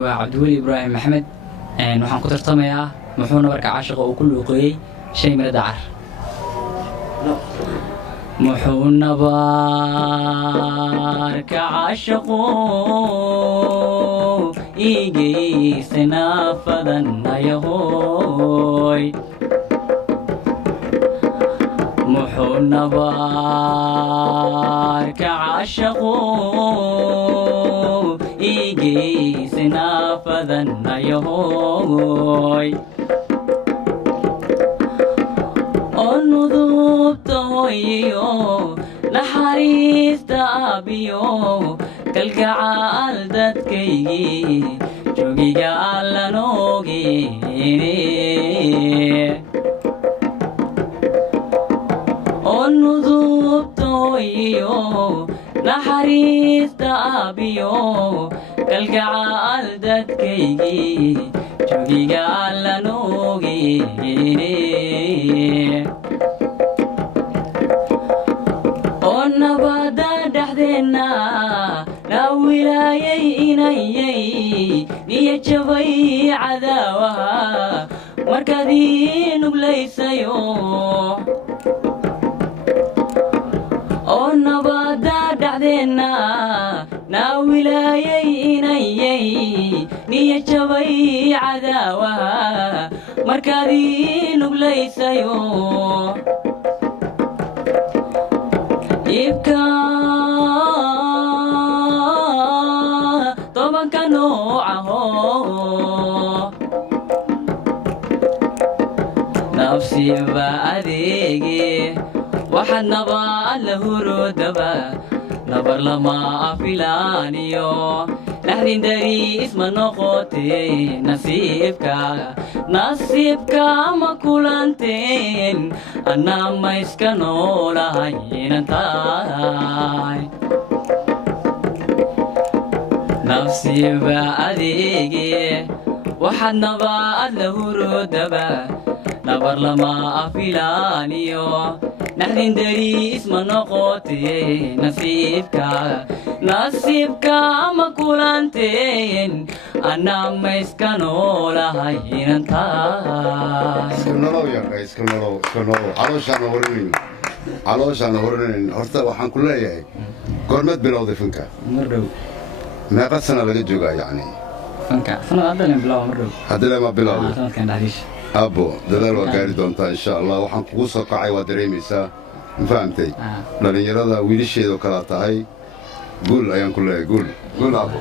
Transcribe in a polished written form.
وعبدولي إبراهيم محمد waxaan ku tartamayaa muxuu nabarka caashiqa uu ku luuqeeyay shay meel dacar muxuu nabarka caashiqu iigeysana fadanayahoy muxuu nabarka caashiqu iigeysana fadanayahoy onudubta hoyiyo naxariista aabiyo kalgacaal dadkaygii joogiga allanoogeene onudubta hoyiyo naxariista aabiyo kalgacaal dadkaygii joogiga allanoogeene oo nabada dhexdeenna na wilaayay inayay niyo jabay cadaawaha markaad ii nuglaysayo oo nabada dhexdeenna na wilaayay inayay niyo jabay cadaawaha markaad ii nuglaysayo ibka tobanka noocaho nafsiba adeege waxaad nabaad la hurodaba nabar lama afilaaniyo naxdin dari isma noqotee nasiibka ma kulanteen annaa ma iska noolahay inan tahay nafsiba adeege waxaad nabaad la hurodaba nabar lama afilaaniyo naxdin dari isma noqotee nasiibka ma kulanteen annaa ma iska noolahay inan tahay iska nolow calooshaana horinayn horta waxaan ku leeyahay goormeed bilowday fanka mardhow meeqa sana laga joogaa yacni fanka sanad haddana bilow mardhow haddana ma bilowday sanadkan dhexdiisa abbo dadaal waa gaari doontaa insha allah waxaan kugu soo kacay waa dareemaysaa ma fahamtay dhallinyarada wiilasheedoo kalaa tahay guul ayaan ku leeyahay guul abbo